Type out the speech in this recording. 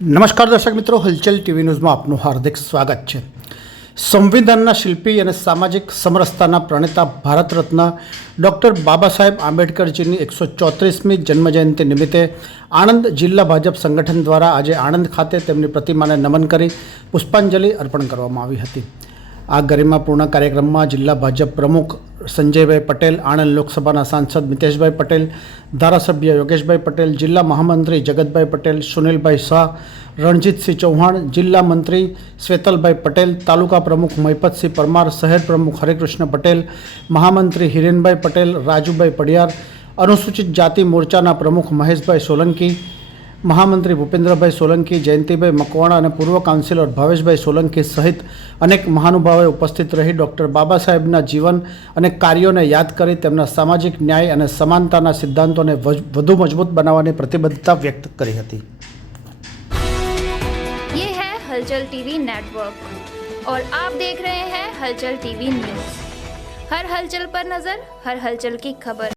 નમસ્કાર દર્શક મિત્રો, હલચલ ટીવી ન્યૂઝમાં આપનું હાર્દિક સ્વાગત છે. સંવિધાનના શિલ્પી અને સામાજિક સમરસતાના પ્રણેતા ભારત રત્ન ડૉક્ટર બાબા સાહેબ આંબેડકરજીની એકસો ચોત્રીસમી જન્મજયંતિ નિમિત્તે આણંદ જિલ્લા ભાજપ સંગઠન દ્વારા આજે આણંદ ખાતે તેમની પ્રતિમાને નમન કરી પુષ્પાંજલિ અર્પણ કરવામાં આવી હતી. આ ગરિમાપૂર્ણ કાર્યક્રમમાં જિલ્લા ભાજપ પ્રમુખ સંજયભાઈ પટેલ, આણંદ લોકસભાના સાંસદ મિતેશભાઈ પટેલ, ધારાસભ્ય યોગેશભાઈ પટેલ, જિલ્લા મહામંત્રી જગતભાઈ પટેલ, સુનિલભાઈ શાહ, રણજીતસિંહ ચૌહાણ, જિલ્લા મંત્રી શ્વેતલભાઈ પટેલ, તાલુકા પ્રમુખ મહિપતસિંહ પરમાર, શહેર પ્રમુખ હરેકૃષ્ણ પટેલ, મહામંત્રી હિરેનભાઈ પટેલ, રાજુભાઈ પડિયાર, અનુસૂચિત જાતિ મોરચાના પ્રમુખ મહેશભાઈ સોલંકી મહામંત્રી ભૂપેન્દ્રભાઈ સોલંકી જયંતિભાઈ મકવાણા અને પૂર્વ કાઉન્સિલર ભાવેશભાઈ સોલંકી સહિત અનેક મહાનુભાવોએ ઉપસ્થિત રહી ડૉક્ટર બાબા સાહેબના જીવન અને કાર્યોને યાદ કરી તેમના સામાજિક ન્યાય અને સમાનતાના સિદ્ધાંતોને વજ- વધુ મજબૂત બનાવવાની પ્રતિબદ્ધતા વ્યક્ત કરી હતી ये है हलचल टीवी नेटवर्क और आप देख रहे हैं हलचल टीवी न्यूज हर हलचल पर नजर हर हलचल की खबर